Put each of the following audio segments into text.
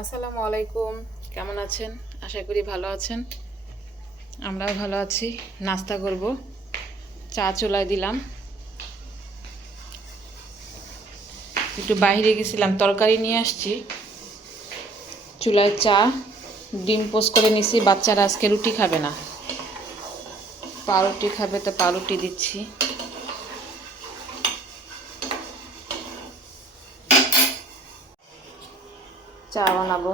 আসসালামু আলাইকুম, কেমন আছেন? আশা করি ভালো আছেন। আমরাও ভালো আছি। নাস্তা করব, চা চুলায় দিলাম। একটু বাইরে গেছিলাম, তরকারি নিয়ে আসছি। চুলায় চা, ডিম পোস্ট করে নিছি। বাচ্চারা আজকে রুটি খাবে না, পাউরুটি খাবে, তো পাউরুটি দিচ্ছি। চা বানাবো।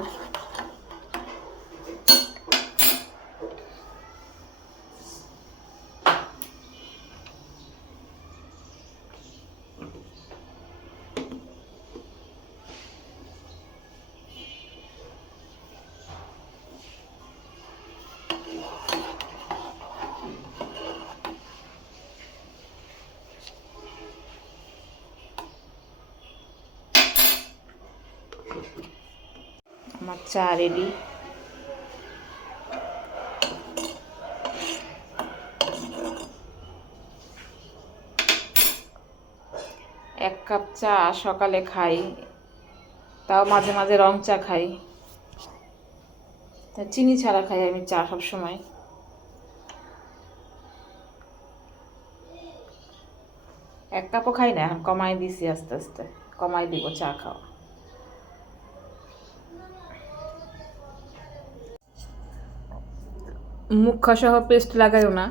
আমার চা রেডি। এক কাপ চা সকালে খাই, তাও মাঝে মাঝে রং চা খাই। তা চিনি ছাড়া খাই আমি চা সব সময়। এক কাপও খাই না, এখন কমাই দিছি, আস্তে আস্তে কমাই দিব চা খাওয়া। মুখ সহ পেস্ট লাগাইও না।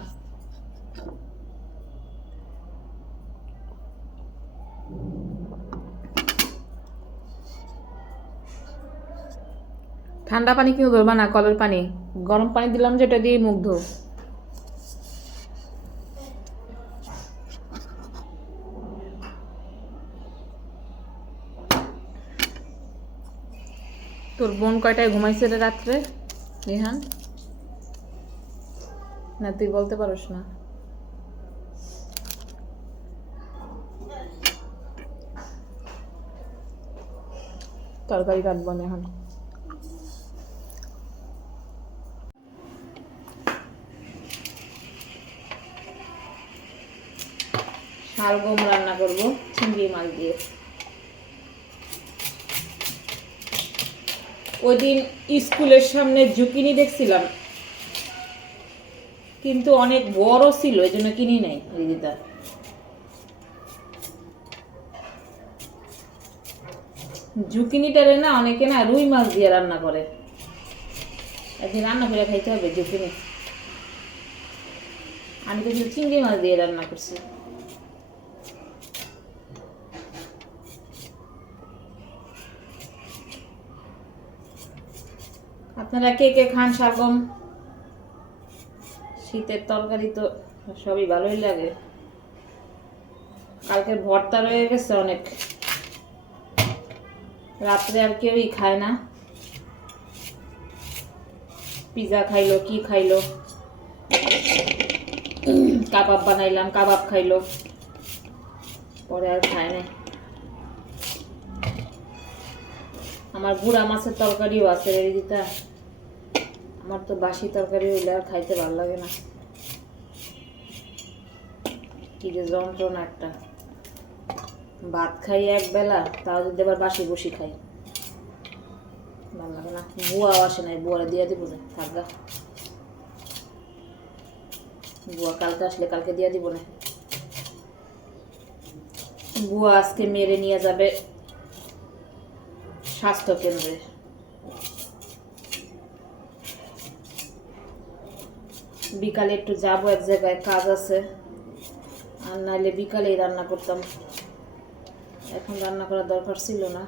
ঠান্ডা পানি কিন্তু ধরবা না, কলের পানি। গরম পানি দিলাম যেটা দিয়ে মুখ ধো। তোর বোন কয়টায় ঘুমাইছে রে রাত্রে, রেহান? না তুই বলতে পারস না? তরকারি কাটবো না এখন। শালগম রান্না করবো চিংড়ি মাছ দিয়ে। ওই দিন স্কুলের সামনে জুকিনি দেখছিলাম, কিন্তু অনেক বড় ছিল, এই জন্য কিনি নাই রিদিতা। জুকিনিটারে না অনেকে না রুই মাছ দিয়ে রান্না করে। একদিন রান্না করে খাইতে হবে জুকিনি। আমি তো শুধু চিংড়ি মাছ দিয়ে রান্না করছি। আপনারা কে কে খান শালগম? শীতের তরকারি তো সবই ভালোই লাগে। কালকে ভর্তা রয়ে গেছে অনেক, রাত্রে আর কেউই খায় না। পিজা খাইলো, কি খাইলো, কাবাব বানাইলাম, কাবাব খাইলো, পরে আর খায় না। আমার গুড়া মাছের তরকারিও আছে রে দিতা। আমার তো বাসি তরকারি হইলে আর খাইতে ভালো লাগে না। কি যে যন্ত্রণা একটা। ভাত খাই এক বেলা, তাও যদি আবার বাসি বসি খাই, ভালো লাগে না। বুয়াও আসে নাই, বুয়ারা দিয়া দিব না, থাকবা। বুয়া কালকে আসলে কালকে দিয়া দিব না। বুয়া আজকে মেরে নিয়ে যাবে স্বাস্থ্য কেন্দ্রে। বিকালে একটু যাবো, এক জায়গায় কাজ আছে, আর নাইলে বিকালেই রান্না করতাম। এখন রান্না করার দরকার ছিল না।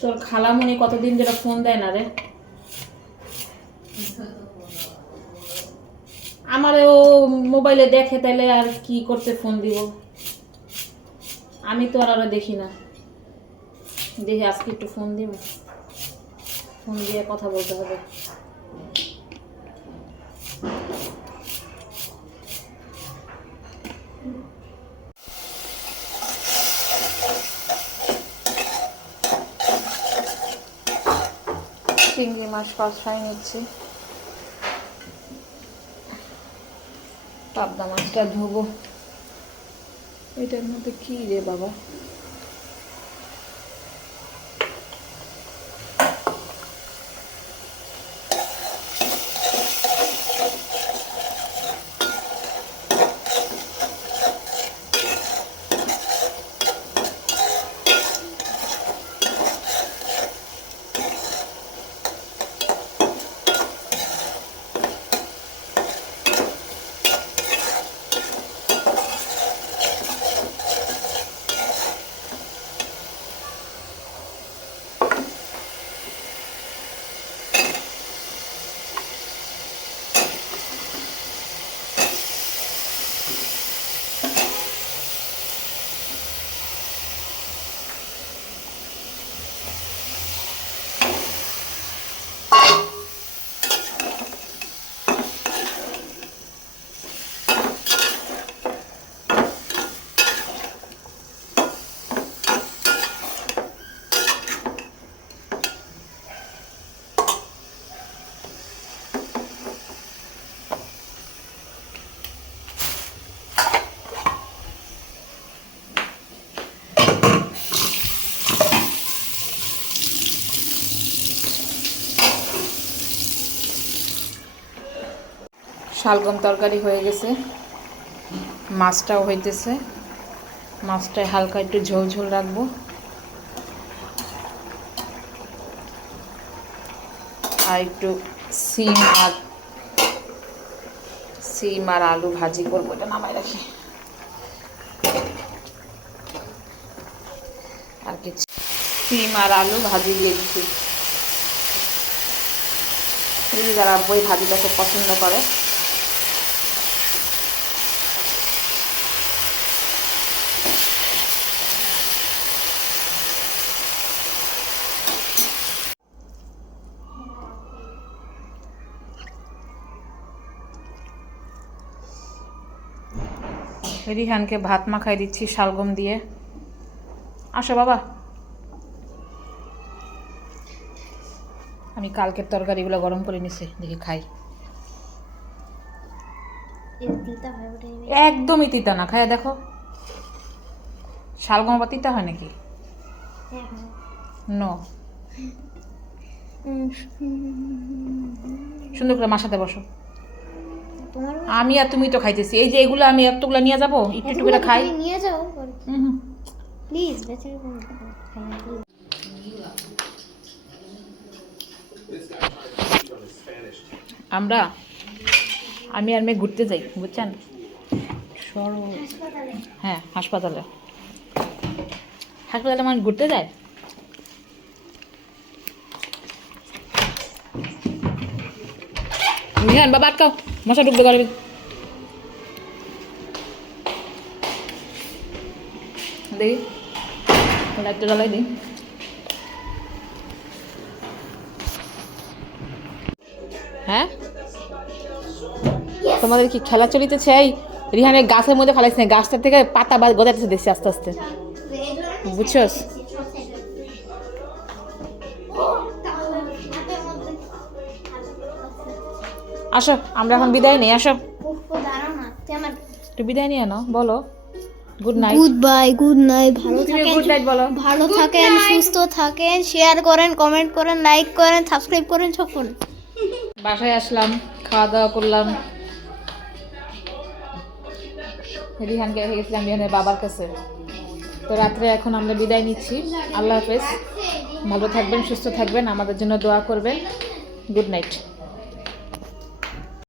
তোর খালামণি কতদিন ধরে ফোন দেয় না রে? আমারে ও মোবাইলে দেখে, তাইলে আর কি করতে ফোন দিব? আমি তো আর দেখি না। দেখি আজকে একটু ফোন দিব, ফোন দিয়ে কথা বলতে হবে। চিংড়ি মাছ কষাই নিচ্ছি। পাবদা মাছটা ধোবো। এটার মধ্যে কি রে বাবা? শালগম তরকারি হয়ে গেছে, মাছটাও হইতেছে। মাছটায় হালকা একটু ঝোল ঝোল রাখবো, আর একটু সিম আর আলু ভাজি করবো। এটা নামাই রাখি। আর কিছু সিম আর আলু ভাজি দিয়ে দিচ্ছি। যারা বই ভাজিটা খুব পছন্দ করে। রিহানকে ভাত মাখাই দিচ্ছি শালগম দিয়ে। আসো বাবা। আমি কালকের তরকারিগুলো গরম করে নিছি, দেখি খাই। একদমই তিতা না, খাইয়া দেখো। শালগম আবার তিতা হয় নাকি? নো। সুন্দর করে মার সাথে বসো। আমি আর তুমি তো খাইতেছি। এই যে এগুলো আমি এতগুলো নিয়ে যাবো, একটু একটু করে খাই। নিয়ে যাও প্লিজ। আমি আর মেয়ে ঘুরতে যাই, বুঝছেন? হ্যাঁ, হাসপাতালে মানে ঘুরতে যায়। হ্যাঁ বাবা, আটকাও, মশা ঢুকবে ঘরে। দেখি লাইটটা জ্বালাই দিই। হ্যাঁ, তোমাদের কি খেলা চলিতেছে? এই রিহানের গাছের মধ্যে ফেলাইছে না, গাছটার থেকে পাতা বা গজাতেছে দেখছি আস্তে আস্তে, বুঝছস? আসো, আমরা এখন বিদায় নেই। আসো, একটু বিদায় নিয়ে নাও। বলো গুড নাইট। Good night. ভালো থাকেন, গুড নাইট বলো। ভালো থাকেন, সুস্থ থাকেন, শেয়ার করেন, কমেন্ট করেন, লাইক করেন, সাবস্ক্রাইব করেন, সব করেন। বাসায় আসলাম, খাওয়া দাওয়া করলাম। রিহানকে রেখে গেছিলাম রিহানের বাবার কাছে। তো রাত্রে এখন আমরা বিদায় নিচ্ছি। আল্লাহ হাফেজ। ভালো থাকবেন, সুস্থ থাকবেন, আমাদের জন্য দোয়া করবেন। Good night.